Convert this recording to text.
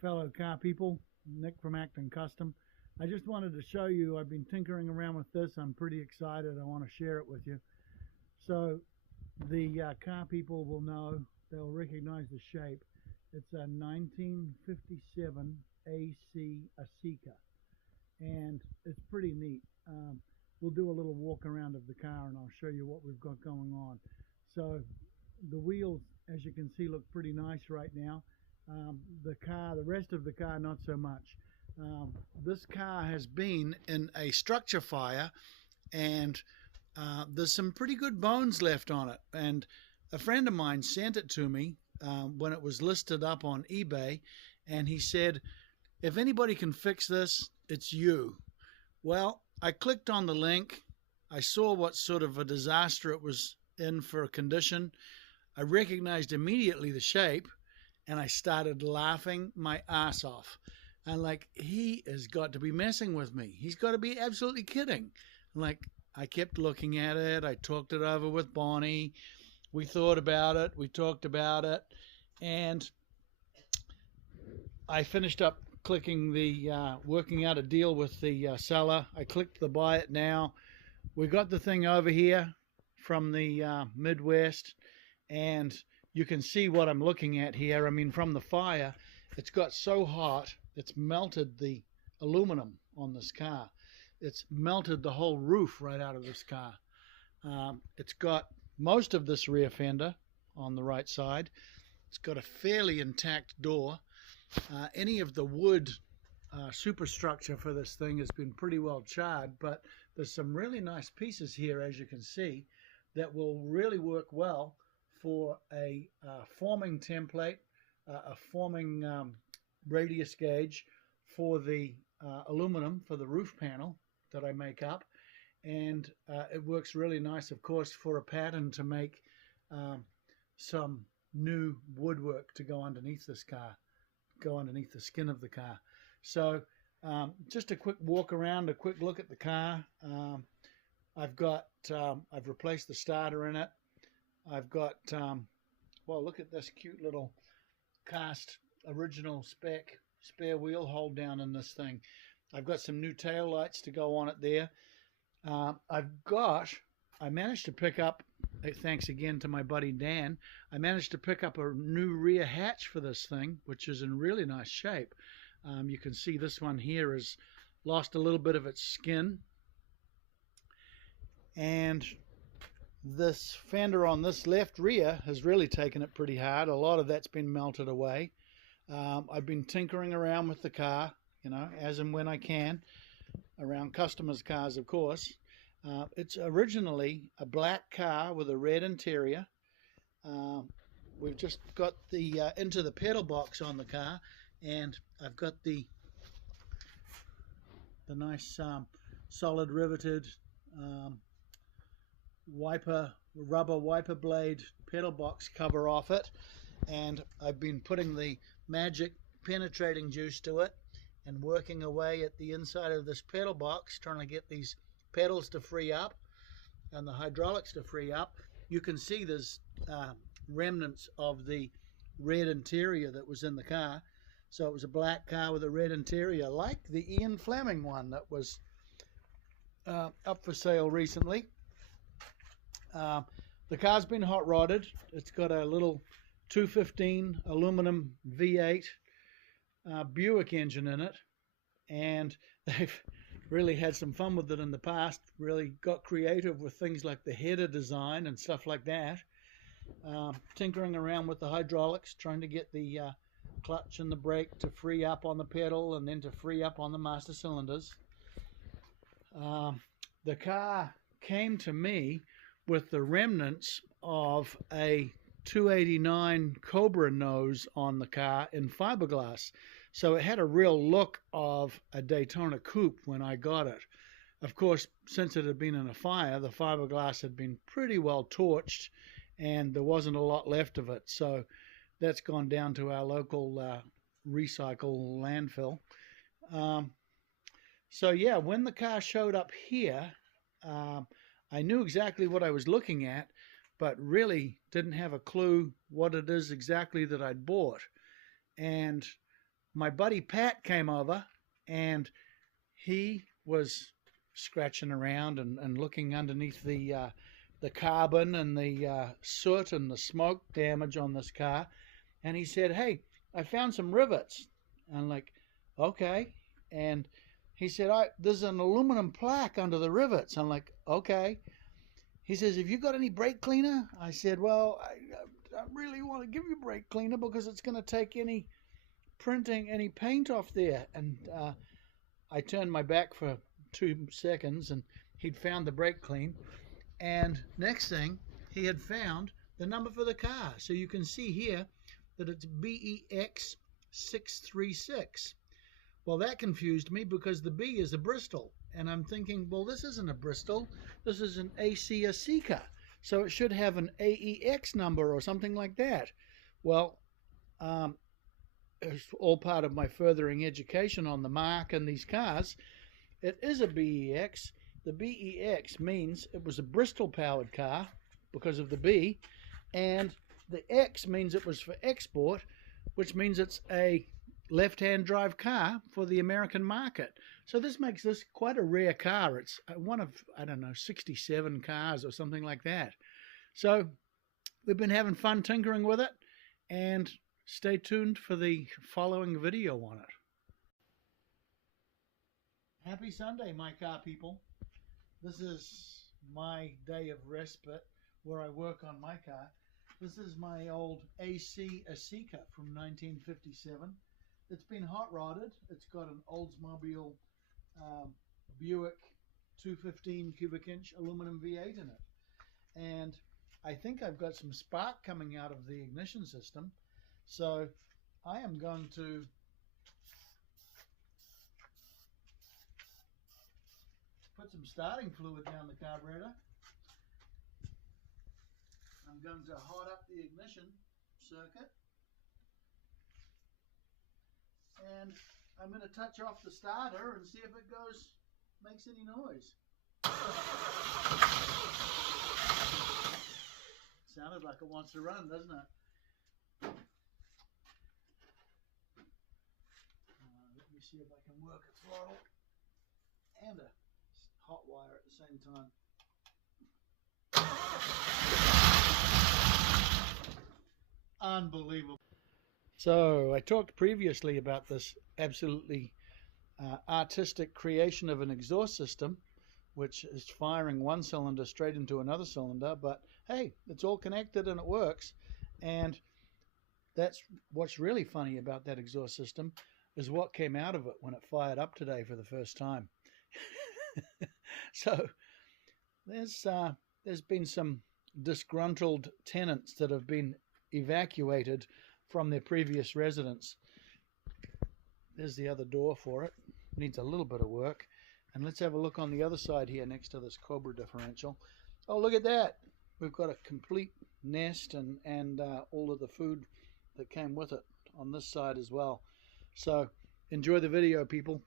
fellow car people, Nick from Acton Custom. I just wanted to show you, I've been tinkering around with this. I'm pretty excited. I want to share it with you. So the car people will know, they'll recognize the shape. It's a 1957 AC Aceca, and it's pretty neat. We'll do a little walk around of the car and I'll show you what we've got going on. So the wheels, as you can see, look pretty nice right now. The rest of the car, not so much. This car has been in a structure fire, and there's some pretty good bones left on it. And a friend of mine sent it to me when it was listed up on eBay, and he said, if anybody can fix this, it's you. Well, I clicked on the link. I saw what sort of a disaster it was in for a condition. I recognized immediately the shape, and I started laughing my ass off. And like, he has got to be messing with me. He's got to be absolutely kidding. Like, I kept looking at it. I talked it over with Bonnie. We thought about it. We talked about it. And I finished up clicking the, working out a deal with the seller. I clicked the buy it now. We got the thing over here from the Midwest, and you can see what I'm looking at here. I mean, from the fire, it's got so hot, it's melted the aluminum on this car. It's melted the whole roof right out of this car. It's got most of this rear fender on the right side. It's got a fairly intact door. Any of the wood superstructure for this thing has been pretty well charred, but there's some really nice pieces here, as you can see, that will really work well for a forming template, a forming radius gauge for the aluminum for the roof panel that I make up. And it works really nice, of course, for a pattern to make some new woodwork to go underneath this car, go underneath the skin of the car. So just a quick walk around, a quick look at the car. I've replaced the starter in it. I've got, well, look at this cute little cast original spec spare wheel hold down in this thing. I've got some new tail lights to go on it there. I managed to pick up, thanks again to my buddy Dan, I managed to pick up a new rear hatch for this thing, which is in really nice shape. You can see this one here has lost a little bit of its skin. And this fender on this left rear has really taken it pretty hard. A lot of that's been melted away. I've been tinkering around with the car, you know, as and when I can, around customers' cars, of course. It's originally a black car with a red interior. We've just got the into the pedal box on the car, and I've got the nice solid riveted rubber wiper blade pedal box cover off it, and I've been putting the magic penetrating juice to it and working away at the inside of this pedal box, trying to get these pedals to free up and the hydraulics to free up. You can see there's remnants of the red interior that was in the car. So it was a black car with a red interior, like the Ian Fleming one that was up for sale recently. The car's been hot rodded. It's got a little 215 aluminum V8 Buick engine in it, and they've really had some fun with it in the past. Really got creative with things like the header design and stuff like that. Tinkering around with the hydraulics, trying to get the clutch and the brake to free up on the pedal and then to free up on the master cylinders. The car came to me with the remnants of a 289 Cobra nose on the car in fiberglass. So it had a real look of a Daytona coupe when I got it. Of course, since it had been in a fire, the fiberglass had been pretty well torched and there wasn't a lot left of it. So that's gone down to our local recycle landfill. So yeah, when the car showed up here, I knew exactly what I was looking at, but really didn't have a clue what it is exactly that I'd bought. And my buddy Pat came over, and he was scratching around and looking underneath the carbon and the soot and the smoke damage on this car, and he said, "Hey, I found some rivets." I'm like, "Okay." And he said, "There's an aluminum plaque under the rivets." I'm like, "Okay." He says, "Have you got any brake cleaner?" I said, "Well, I really want to give you brake cleaner because it's going to take any printing, any paint off there." And I turned my back for 2 seconds, and he'd found the brake clean. And next thing, he had found the number for the car. So you can see here that it's BEX 636. Well, that confused me because the B is a Bristol. And I'm thinking, well, this isn't a Bristol. This is an AC Aceca. So it should have an AEX number or something like that. Well, it's all part of my furthering education on the mark and these cars. It is a BEX. The BEX means it was a Bristol-powered car because of the B, and the X means it was for export, which means it's a left-hand drive car for the American market. So this makes this quite a rare car. It's one of, I don't know, 67 cars or something like that. So we've been having fun tinkering with it, and stay tuned for the following video on it. Happy Sunday, my car people. This is my day of respite where I work on my car. This is my old AC Aceca from 1957. It's been hot rodded. It's got an Oldsmobile Buick 215 cubic inch aluminum V8 in it. And I think I've got some spark coming out of the ignition system. So I am going to put some starting fluid down the carburetor. I'm going to hot up the ignition circuit. And I'm going to touch off the starter and see if it makes any noise. Sounded like it wants to run, doesn't it? Let me see if I can work a throttle and a hot wire at the same time. Unbelievable. So I talked previously about this absolutely artistic creation of an exhaust system, which is firing one cylinder straight into another cylinder, but hey, it's all connected and it works. And that's what's really funny about that exhaust system is what came out of it when it fired up today for the first time. So there's been some disgruntled tenants that have been evacuated from their previous residence. There's the other door for it. Needs a little bit of work. And let's have a look on the other side here next to this Cobra differential. Oh, look at that. We've got a complete nest and all of the food that came with it on this side as well. So enjoy the video, people.